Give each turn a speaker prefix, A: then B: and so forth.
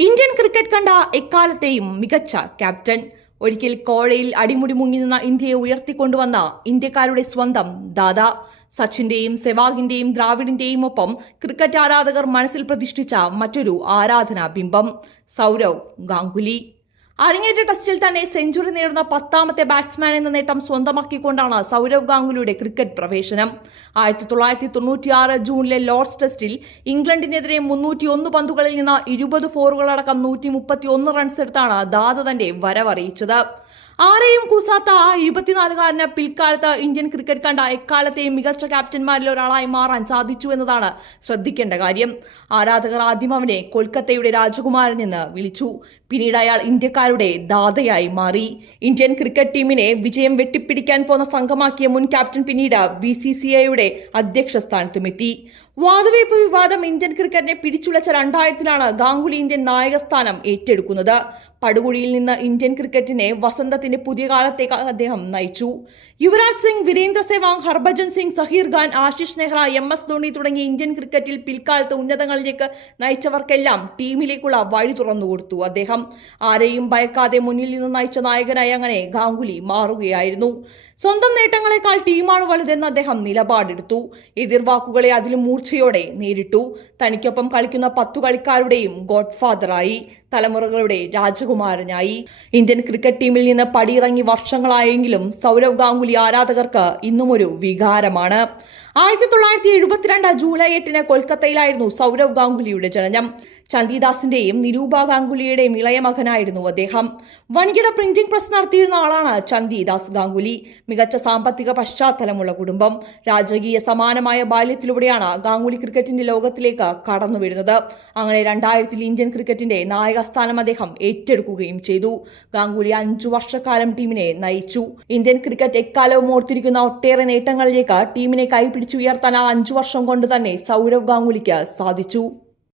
A: Indian cricket കണ്ട എക്കാലത്തെയും മികച്ച ക്യാപ്റ്റൻ. ഒരിക്കൽ കോഴയിൽ അടിമുടി മുങ്ങി നിന്ന ഇന്ത്യയെ ഉയർത്തിക്കൊണ്ടുവന്ന ഇന്ത്യക്കാരുടെ സ്വന്തം ദാദ. സച്ചിന്റെയും സെവാഗിന്റെയും ദ്രാവിഡിന്റെയും ഒപ്പം ക്രിക്കറ്റ് ആരാധകർ മനസ്സിൽ പ്രതിഷ്ഠിച്ച മറ്റൊരു ആരാധനാ ബിംബം. സൗരവ് ഗാംഗുലി. അരങ്ങേറ്റ ടെസ്റ്റിൽ തന്നെ സെഞ്ചുറി നേടുന്ന പത്താമത്തെ ബാറ്റ്സ്മാൻ എന്ന നേട്ടം സ്വന്തമാക്കിക്കൊണ്ടാണ് സൗരവ് ഗാംഗുലിയുടെ ക്രിക്കറ്റ് പ്രവേശനം. ആയിരത്തി തൊള്ളായിരത്തി തൊണ്ണൂറ്റിയാറ് ജൂണിലെ ലോർഡ്സ് ടെസ്റ്റിൽ ഇംഗ്ലണ്ടിനെതിരെ മുന്നൂറ്റി ഒന്ന് പന്തുകളിൽ നിന്ന് ഇരുപത് ഫോറുകളടക്കം നൂറ്റി മുപ്പത്തി ഒന്ന് റൺസ് എടുത്താണ് ദാദ തന്റെ വരവറിയിച്ചത്. ആരെയും കൂസാത്ത ആ ഇരുപത്തിനാലുകാരന് പിൽക്കാലത്ത് ഇന്ത്യൻ ക്രിക്കറ്റ് കണ്ട എക്കാലത്തെയും മികച്ച ക്യാപ്റ്റന്മാരിൽ ഒരാളായി മാറാൻ സാധിച്ചു എന്നതാണ് ശ്രദ്ധിക്കേണ്ട കാര്യം. ആരാധകർ ആദ്യം അവനെ കൊൽക്കത്തയുടെ രാജകുമാരൻ എന്ന് വിളിച്ചു. പിന്നീട് അയാൾ ഇന്ത്യക്കാരുടെ ദാതയായി മാറി. ഇന്ത്യൻ ക്രിക്കറ്റ് ടീമിനെ വിജയം വെട്ടിപ്പിടിക്കാൻ പോന്ന സംഘമാക്കിയ മുൻ ക്യാപ്റ്റൻ പിന്നീട് ബി സി സി ഐയുടെ അധ്യക്ഷ സ്ഥാനത്തുമെത്തി വാതുവയ്പ് വിവാദം ഇന്ത്യൻ ക്രിക്കറ്റിനെ പിടിച്ചുളച്ച രണ്ടായിരത്തിലാണ് ഗാംഗുലി ഇന്ത്യൻ നായകസ്ഥാനം ഏറ്റെടുക്കുന്നത്. പടുകുഴിയിൽ നിന്ന് ഇന്ത്യൻ ക്രിക്കറ്റിനെ വസന്തത്തിന്റെ പുതിയ കാലത്തേക്ക് അദ്ദേഹം നയിച്ചു. യുവരാജ് സിംഗ് വീരേന്ദ്ര സെവാങ് ഹർഭജൻ സിംഗ് സഹീർ ഖാൻ ആശിഷ് നെഹ്റ എം എസ് ധോണി തുടങ്ങിയ ഇന്ത്യൻ ക്രിക്കറ്റിൽ പിൽക്കാലത്ത് ഉന്നതങ്ങളിലേക്ക് നയിച്ചവർക്കെല്ലാം ടീമിലേക്കുള്ള വഴി തുറന്നുകൊടുത്തു അദ്ദേഹം. ആരെയും ഭയക്കാതെ മുന്നിൽ നിന്ന് നയിച്ച നായകനായി അങ്ങനെ ഗാംഗുലി മാറുകയായിരുന്നു. സ്വന്തം നേട്ടങ്ങളെക്കാൾ ടീമാണ് വലുതെന്ന് അദ്ദേഹം നിലപാടെടുത്തു. എതിർവാക്കുകളെ അതിലും മൂർച്ചയോടെ നേരിട്ടു. തനിക്കൊപ്പം കളിക്കുന്ന പത്തു കളിക്കാരുടെയും ഗോഡ്ഫാദറായി തലമുറകളുടെ രാജകുമാരനായി. ഇന്ത്യൻ ക്രിക്കറ്റ് ടീമിൽ നിന്ന് പടിയിറങ്ങി വർഷങ്ങളായെങ്കിലും സൗരവ് ഗാംഗുലി ആരാധകർക്ക് ഇന്നും ഒരു വികാരമാണ്. ആയിരത്തി തൊള്ളായിരത്തി എഴുപത്തിരണ്ട് ജൂലൈ എട്ടിന് കൊൽക്കത്തയിലായിരുന്നു സൗരവ് ഗാംഗുലിയുടെ ജനനം. ചന്ദിദാസിന്റെയും നിരൂപ ഗാംഗുലിയുടെയും ഇളയ മകനായിരുന്നു അദ്ദേഹം. വൻകിട പ്രിന്റിംഗ് പ്രസ് നടത്തിയിരുന്ന ആളാണ് ചന്ദിദാസ് ഗാംഗുലി. മികച്ച സാമ്പത്തിക പശ്ചാത്തലമുള്ള കുടുംബം. രാജകീയ സമാനമായ ബാല്യത്തിലൂടെയാണ് ഗാംഗുലി ക്രിക്കറ്റിന്റെ ലോകത്തിലേക്ക് കടന്നു വരുന്നത്. അങ്ങനെ രണ്ടായിരത്തിൽ ഇന്ത്യൻ ക്രിക്കറ്റിന്റെ നായകസ്ഥാനം അദ്ദേഹം ഏറ്റെടുക്കുകയും ചെയ്തു. ഗാംഗുലി അഞ്ചു വർഷക്കാലം ടീമിനെ നയിച്ചു. ഇന്ത്യൻ ക്രിക്കറ്റ് എക്കാലവും ഓർത്തിരിക്കുന്ന ഒട്ടേറെ നേട്ടങ്ങളിലേക്ക് ടീമിനെ കൈപിടിച്ചുയർത്താൻ ആ അഞ്ചു വർഷം കൊണ്ട് തന്നെ സൗരവ് ഗാംഗുലിക്ക് സാധിച്ചു.